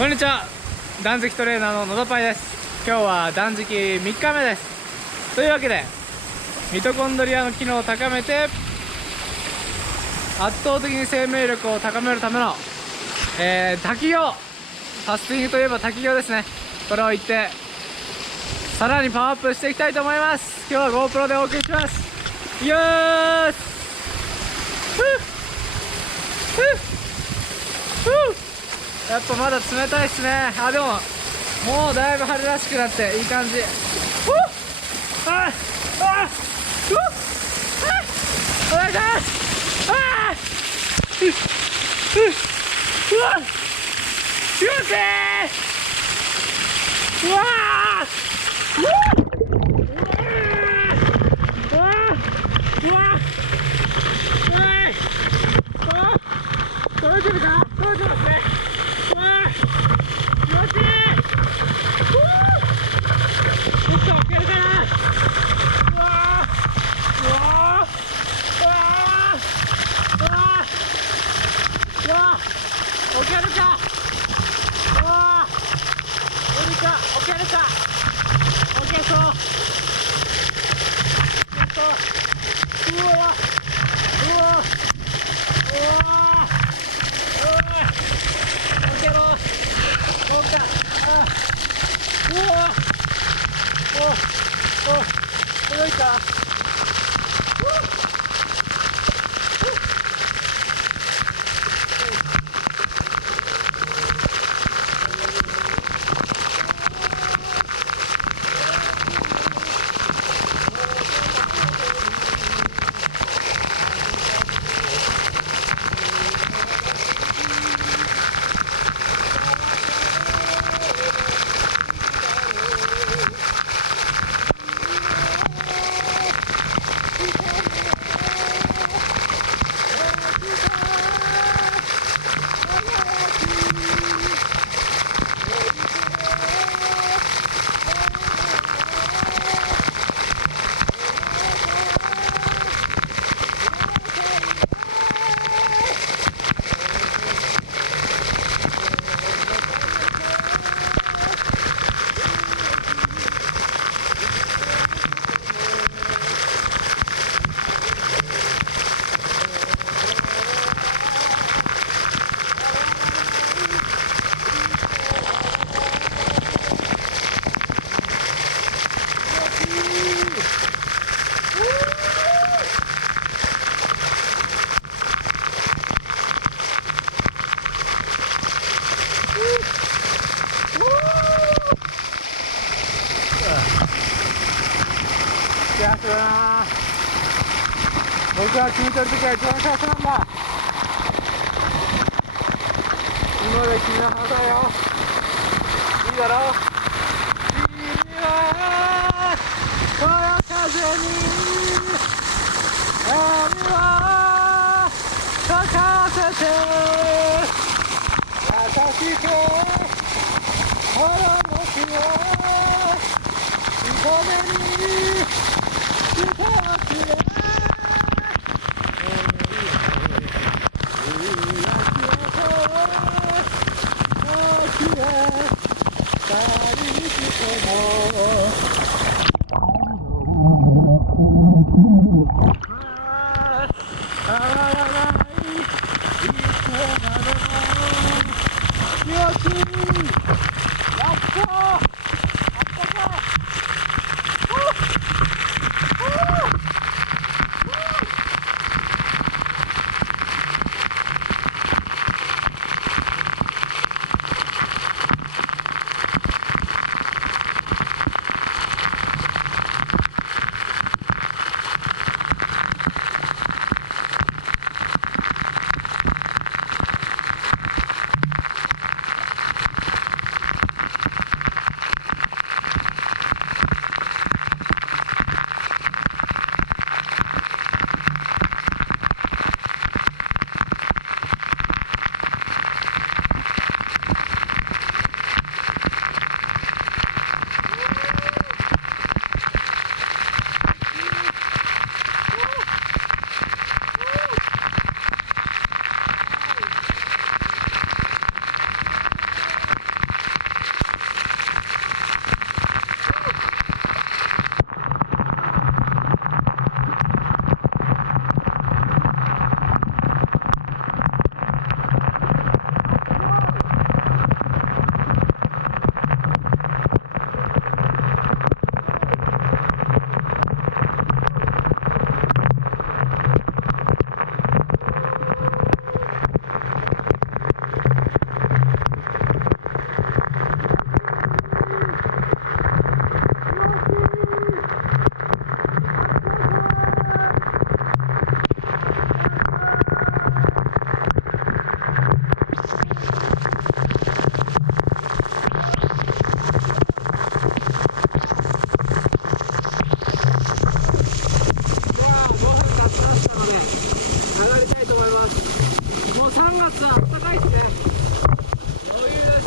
こんにちは、断食トレーナーの野田パイです。今日は断食3日目です。というわけでミトコンドリアの機能を高めて圧倒的に生命力を高めるための、滝行、ファスティングといえば滝行ですね。これを言ってさらにパワーアップしていきたいと思います。今日は GoPro でお送りします。よーし、やっぱまだ冷たいっすね。あ、でももうだいぶ春らしくなっていい感じ。お願いします。うわっ、気持ちいい。うわ届いてるか？届いてますね。うわー、気持ちいい。ちょっと置けるかな。うわー、うわー、うわー、うわー、うわー、置けるか。うわー、無理か、置けるか。置けそう。うわー、うわー、うわー、届いた。幸せだな。僕は君といるときは一番幸せなんだ。今まで君の花だよ。いいだろう。君はそよ風に波は咲かせて優しくほら僕を痛めにないですね。余裕です。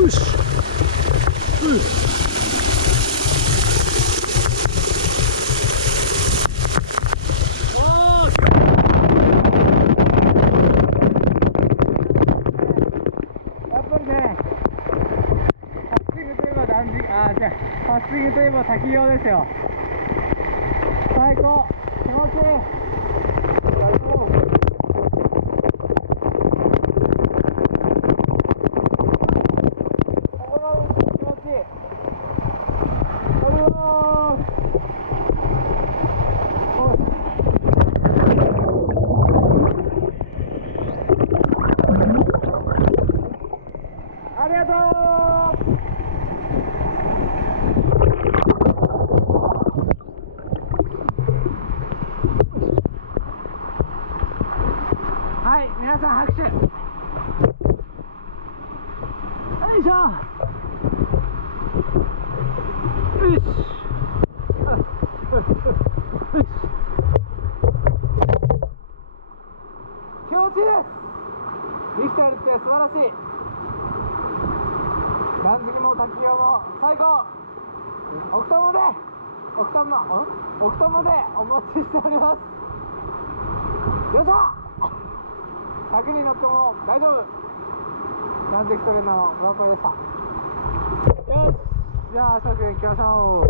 よし。ファスティングといえば滝行ですよ。最高、気持ちいい。最高。気持ちいい。ありがとう。はい、皆さん拍手。よいしょ。よし。気持ちいいです。できてるって素晴らしい。断食も滝行も最高。奥多摩でお待ちしております。よっしゃ。100に乗っても大丈夫。断食トレーナーの村上でした。よし、じゃあ翔くん行きましょう。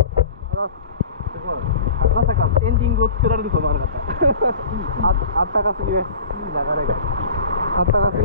すごい、まさかエンディングを作られると思わなかった。あったかすぎです。いい流れがあったかすぎ。